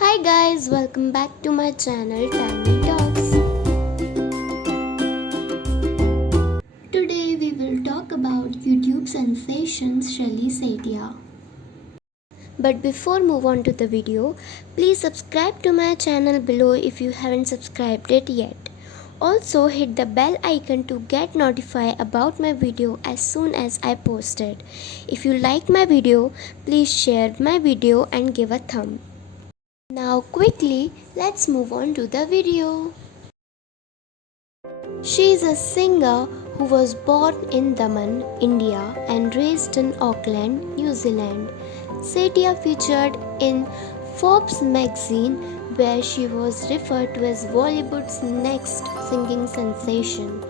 Hi guys, welcome back to my channel Tiny Talks. Today we will talk about YouTube sensation Shelly Setia. But before move on to the video, please subscribe to my channel below if you haven't subscribed it yet. Also hit the bell icon to get notified about my video as soon as I post it. If you like my video, please share my video and give a thumb. Now quickly, let's move on to the video. She is a singer who was born in Daman, India and raised in Auckland, New Zealand. Setia featured in Forbes magazine where she was referred to as Bollywood's next singing sensation.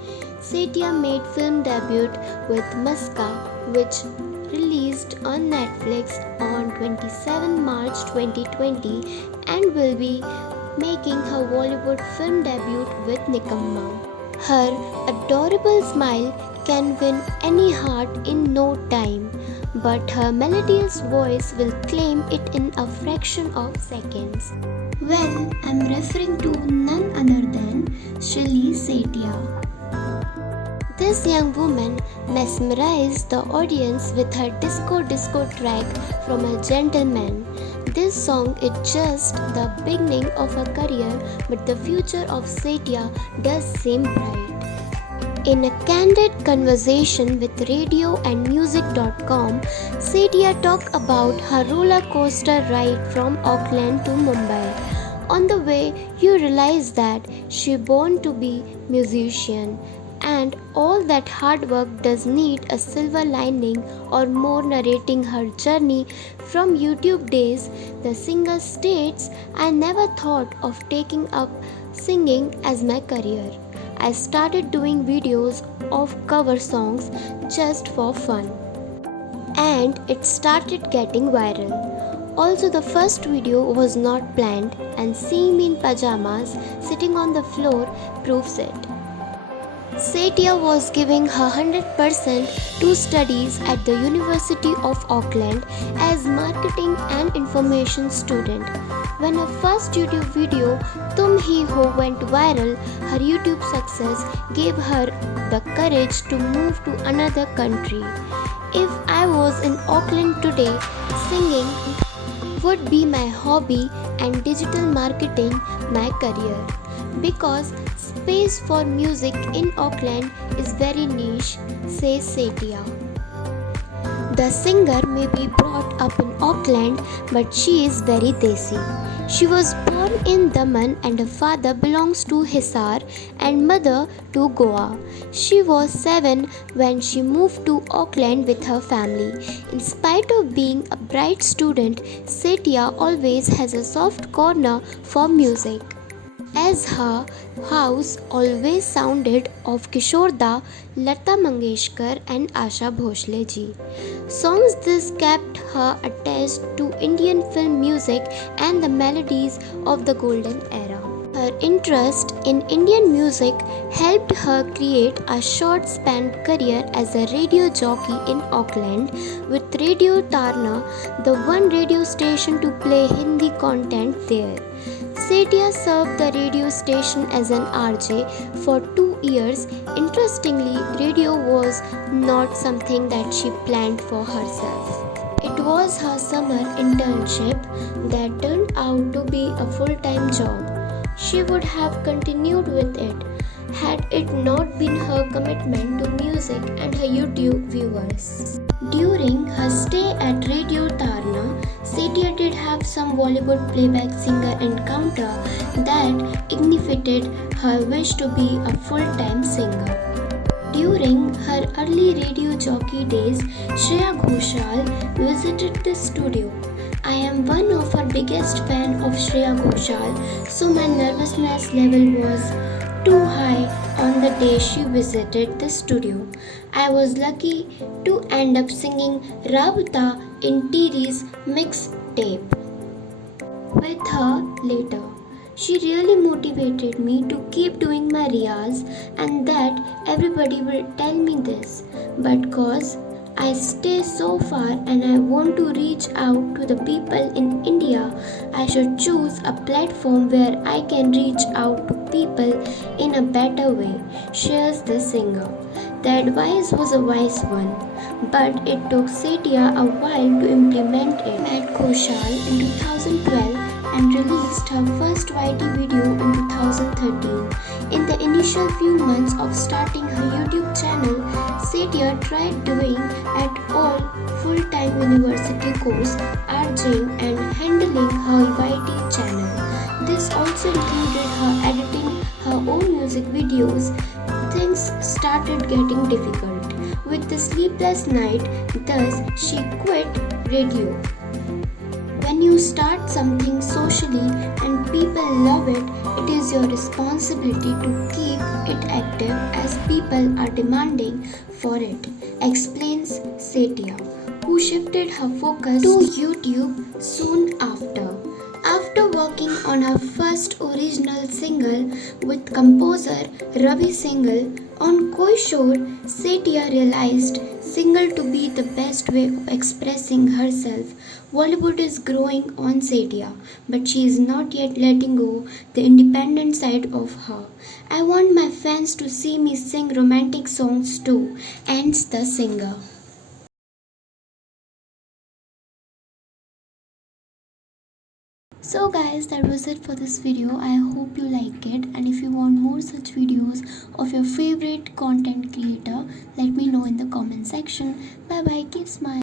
Setia made film debut with Muska, which released on Netflix on 27 March 2020 and will be making her Bollywood film debut with Nikamma. Her adorable smile can win any heart in no time, but her melodious voice will claim it in a fraction of seconds. Well, I'm referring to none other than Shelly Setia. This young woman mesmerized the audience with her disco track from a gentleman. This song is just the beginning of her career, but the future of Setia does seem bright. In a candid conversation with radioandmusic.com, Setia talked about her roller coaster ride from Auckland to Mumbai. On the way, you realize that she born to be musician, and all that hard work does need a silver lining or more. Narrating her journey from YouTube days, the singer states, I never thought of taking up singing as my career. I started doing videos of cover songs just for fun, and it started getting viral. Also, the first video was not planned, and seeing me in pajamas sitting on the floor proves it. Setia was giving her 100% to studies at the University of Auckland as marketing and information student. When her first YouTube video Tum Hi Ho went viral, her YouTube success gave her the courage to move to another country. If I was in Auckland today, singing would be my hobby and digital marketing my career, because space for music in Auckland is very niche, says Setia. The singer may be brought up in Auckland, but she is very desi. She was born in Daman and her father belongs to Hisar and mother to Goa. She was 7 when she moved to Auckland with her family. In spite of being a bright student, Setia always has a soft corner for music, as her house always sounded of Kishore Da, Lata Mangeshkar and Asha Bhosle ji. Songs this kept her attached to Indian film music and the melodies of the golden era. Her interest in Indian music helped her create a short-span career as a radio jockey in Auckland with Radio Tarna, the one radio station to play Hindi content there. Setia served the radio station as an RJ for 2 years. Interestingly, radio was not something that she planned for herself. It was her summer internship that turned out to be a full-time job. She would have continued with it had it not been her commitment to music and her YouTube viewers. During her stay at Radio Tarna, Setia did have some Bollywood playback singer encounter that ignited her wish to be a full-time singer. During her early radio jockey days, Shreya Ghoshal visited the studio. I am one of her biggest fan of Shreya Ghoshal, so my nervousness level was too high on the day she visited the studio. I was lucky to end up singing Rabta in Tiri's mixtape with her later. She really motivated me to keep doing my riyaz, and that everybody will tell me this, but cause I stay so far and I want to reach out to the people in India. I should choose a platform where I can reach out to people in a better way, shares the singer. The advice was a wise one, but it took Setia a while to implement it. Met Koshal in 2012 and released her first YT video in 2013. In the initial few months of starting her YouTube channel, Setia tried doing at all full-time university course, RJing and handling her YT channel. This also included her editing her own music videos. Things started getting difficult. With the sleepless night, thus she quit radio. When you start something socially and people love it, it is your responsibility to keep it active as people are demanding for it, explains Setia, who shifted her focus to YouTube soon after. After working on her first original single with composer Ravi Singhal on Koi Shore, Setia realized single to be the best way of expressing herself. Bollywood is growing on Setia, but she is not yet letting go the independent side of her. I want my fans to see me sing romantic songs too, ends the singer. So guys, that was it for this video. I hope you like it, and if you want more such videos of your favorite content creator, let me know in the comment section. Bye bye, keep smiling.